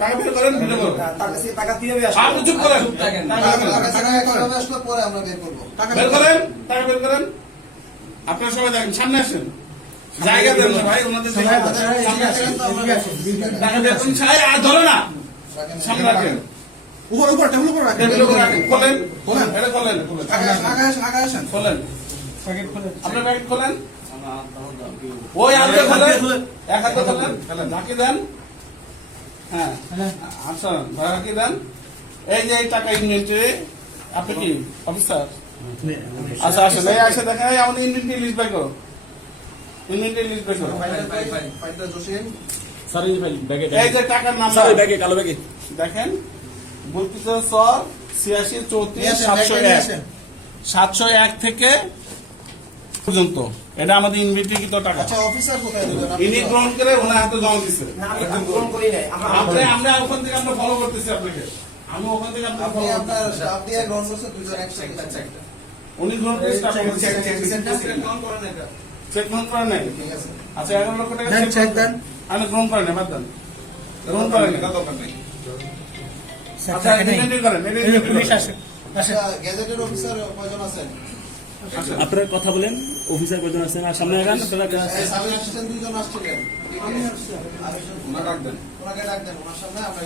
টাকা বের করেন, ভিডিও করুন। তার কাছে টাকা কিভাবে আসবে? আপনি চুপ করেন। আসলে পরে আমরা বের করবো। বের করেন, টাকা বের করেন। আপনারা সবাই দেখেন, সামনে আসেন। জায়গা দেন না ভাই, ওনাদের জায়গা দেন। সামনে আসেন। টাকা বের করুন, ছাই আর ধরে না। সামনে রাখেন। উপর টেবিল উপর রাখেন। টেবিলের উপর রাখেন। খোলেন, এটা খোলেন, খোলেন। আগে আসেন। খোলেন। আপনার প্যাকেট খোলেন। ওই হাতে খোলেন, এক হাতে খোলেন, ঝাঁকি দেন। হ্যাঁ, আচ্ছা, ঝাঁকি দেন। এই যে এই টাকা ইনভেন্টরি, আপনি কি অফিসার? আচ্ছা আসেন, এই আসে দেখেন, এই আমাদের ইনভেন্টরি লিস্ট বাই করো। ইনভেন্টরি লিস্ট বাই করো। ফাইলটা জসিম। এই যে টাকার নাম দেখেন, বলতেছে সর 86 34 701 701 থেকে পর্যন্ত। এটা আমাদের ইনভেন্টরিকৃত টাকা। আচ্ছা অফিসার কোথায় দেবেন? ইনি গ্রহণ করে ওনার হাতে জমা দিচ্ছে। না, আমি গ্রহণ করি নাই। আমরা ওখান থেকে আমরা ফলো করতেছি আপনাকে। আমি ওখান থেকে আপনাকে আপনি ফলো আপনার করতেছি। স্টাফ দিয়ে গ্রহণ করছেন দুজন একসাথে। উনি গ্রহণ করে স্টাফ করছে। চেক গ্রহণ করেন নাই। ঠিক আছে। আচ্ছা 11 লক্ষ টাকা দেন, চেক দেন। আমি গ্রহণ করেন না, বাদ দেন। গ্রহণ করেন না, দরকার নেই। আচ্ছা ইনভেন্টরি করেন, এটা ইনভেন্টরি করেন। আচ্ছা গ্যাজেটের অফিসার কয়জন আছেন? আপনারা কথা বলেন, অফিসার কজন আছেন আর সামনে আগান। আপনারা সাব অ্যাসিস্ট্যান্ট দুজন আসছিলেন। ওনাকে ডাক দেন। ওনাকে ডাক দেন, ওনার সামনে আমরা